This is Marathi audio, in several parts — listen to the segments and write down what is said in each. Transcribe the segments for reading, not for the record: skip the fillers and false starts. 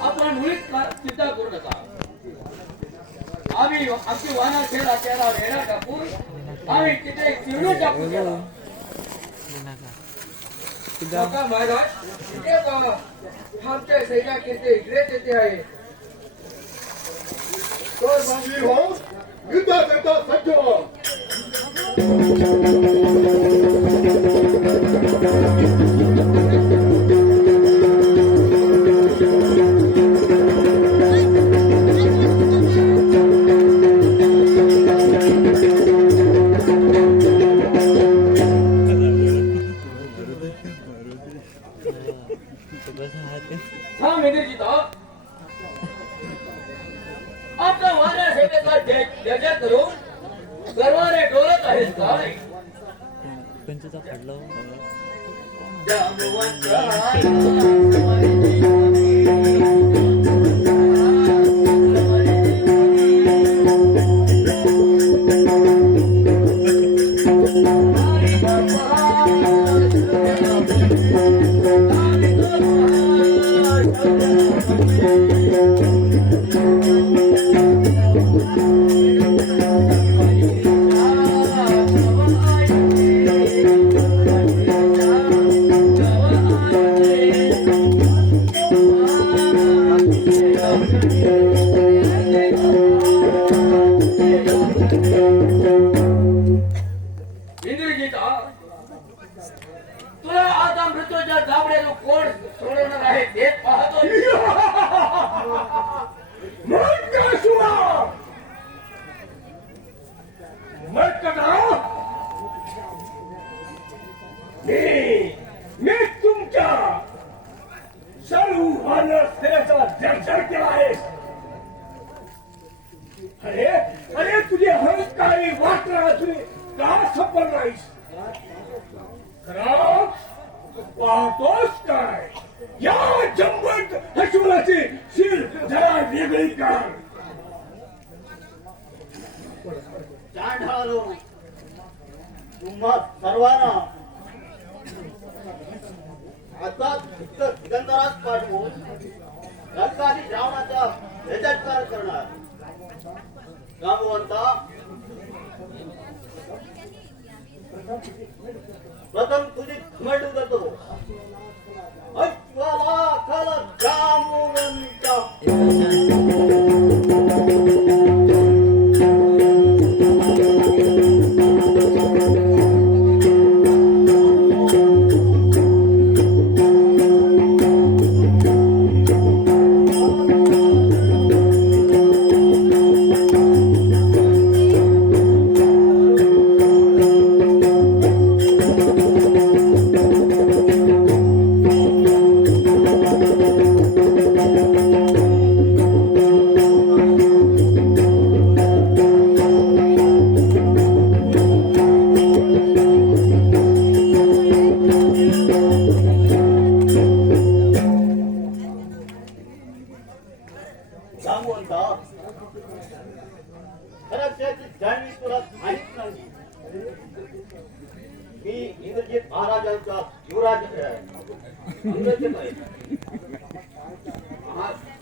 आपण मुळीच चिंता करू नका. आम्ही आमची वाहना खेळा त्याला वेळा टाकून आम्ही तिथे चिरडून टाकू त्याला. महाराज आमच्या सैन्या किती इकडेच येते आहे. तर मागील हो युद्धाकरता सज्ज व्हा. आपल्या वाऱ्या सेवेचा जय करून सर्वांनी डोलत आहेत काय. पंचचा पडलो तुला आता मृत्यूच्या जाबड्याला कोण सोडवणार आहे ते पाहतो. मी तुमच्या सर्व मानसतेचा जर्जर केला आहे. अरे अरे तुझे अहंकारी वाटणार तुझे का सफल नाहीस. पाहतोस काय या जंबट हशुराची शिर जरा वेगळी कर. चांडाळो तुम्हा सर्वांना आता फक्त सिकंदरात पाठवून रक्ताची श्रावणाचा बेजात्कार करणार. जांबवंता प्रथम तुझी घमंड करतो. अश्वाला खल जांबवंता महाराजांचा युवराज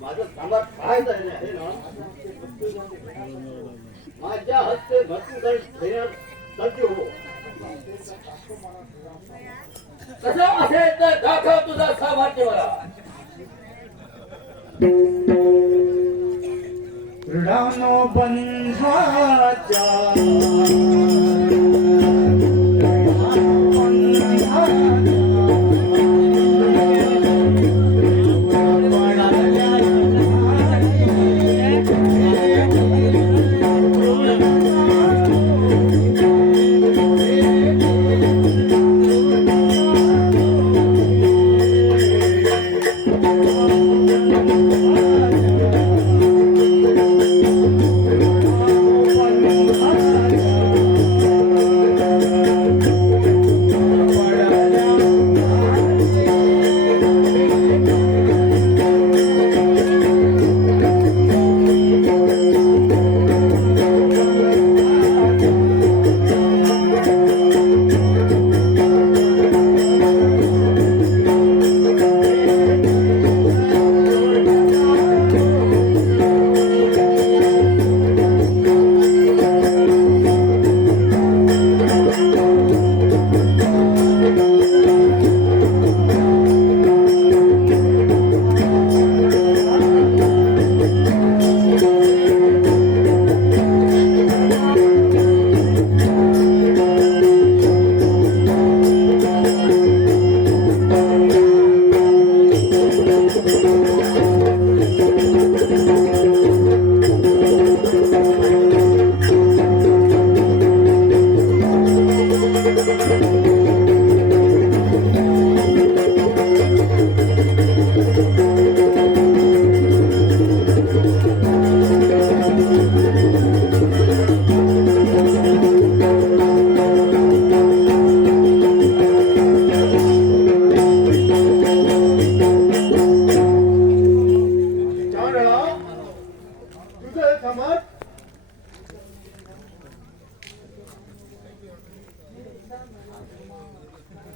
माझं सामर्थ पाहायचं आहे ना. माझ्या हस्ते मृत्यूदंड देण्यास सज्ज हो. कसं असेल तर दाखव तुझा सामर्थ्य मला. ऋणानो बंधाच्या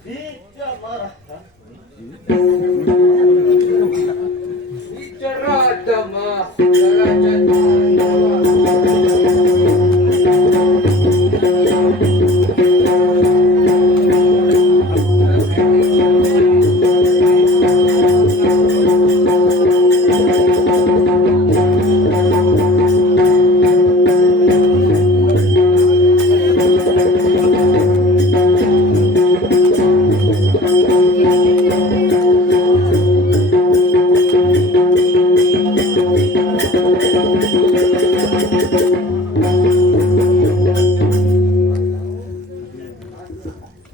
नीच मराठा विचारातमा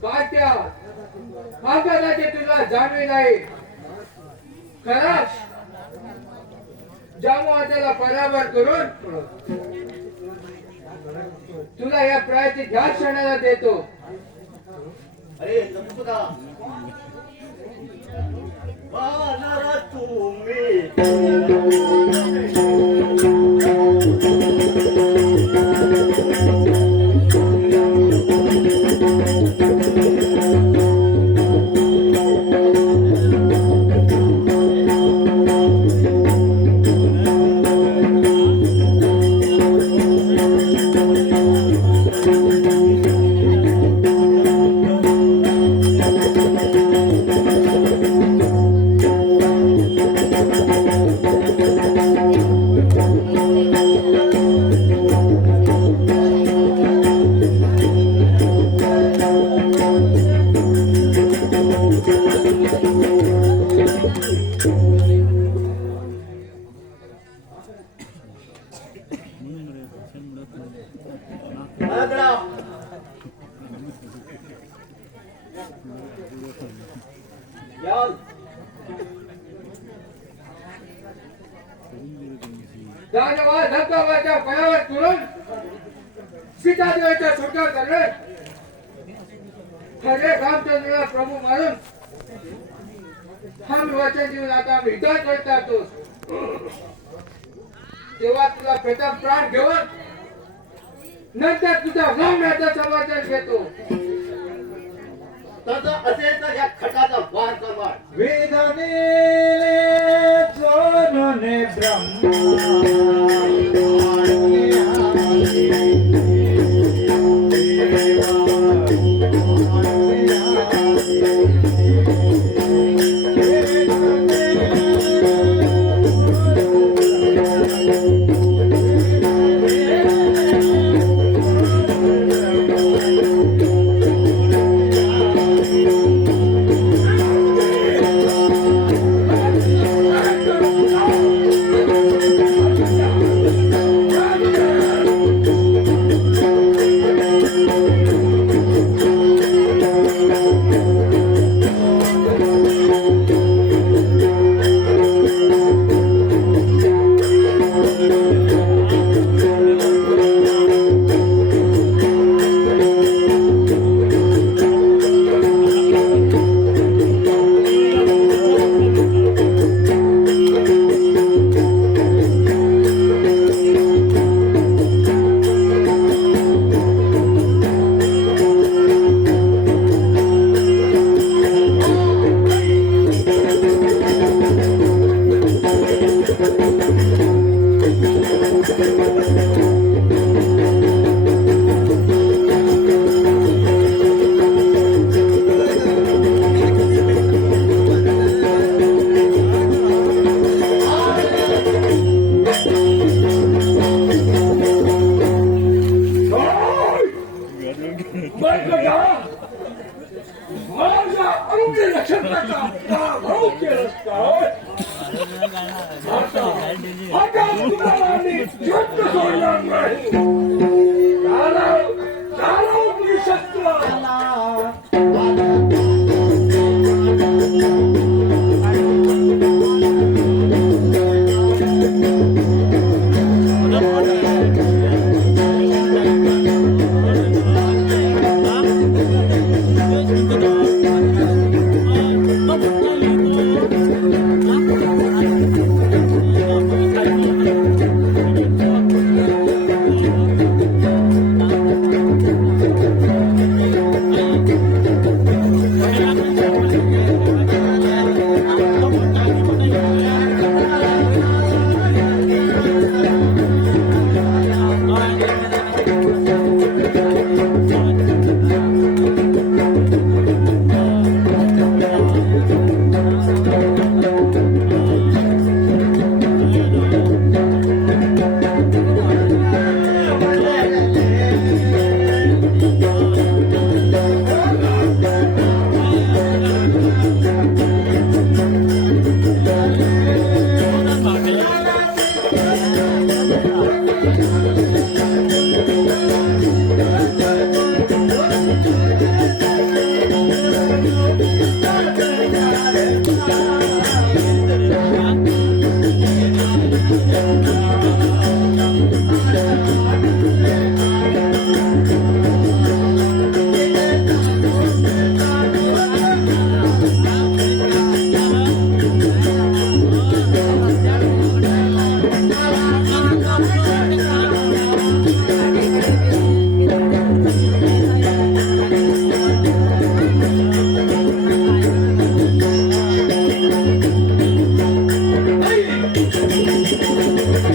काट्या कागदाचे तुला जामीन आहे खराश जामो त्याला पराभर करून तुला या प्रायाची ह्या क्षणाला देतो. अरे जमसुदा वानर तुम्ही दानवा धक्कावाच्या पायावर तुरून सीता देवाच्या सुटका करणे खरे रामचंद्राला प्रभू मानून हम वचन देऊन आता आम्ही हिताच करतो. तेव्हा तुला प्रथम प्राण घेऊन नंतर तुझा रामाचा समाचार घेतो. तसं असेल तर या खटाचा वार करवार वेदने चोरणे ब्रह्मा आहे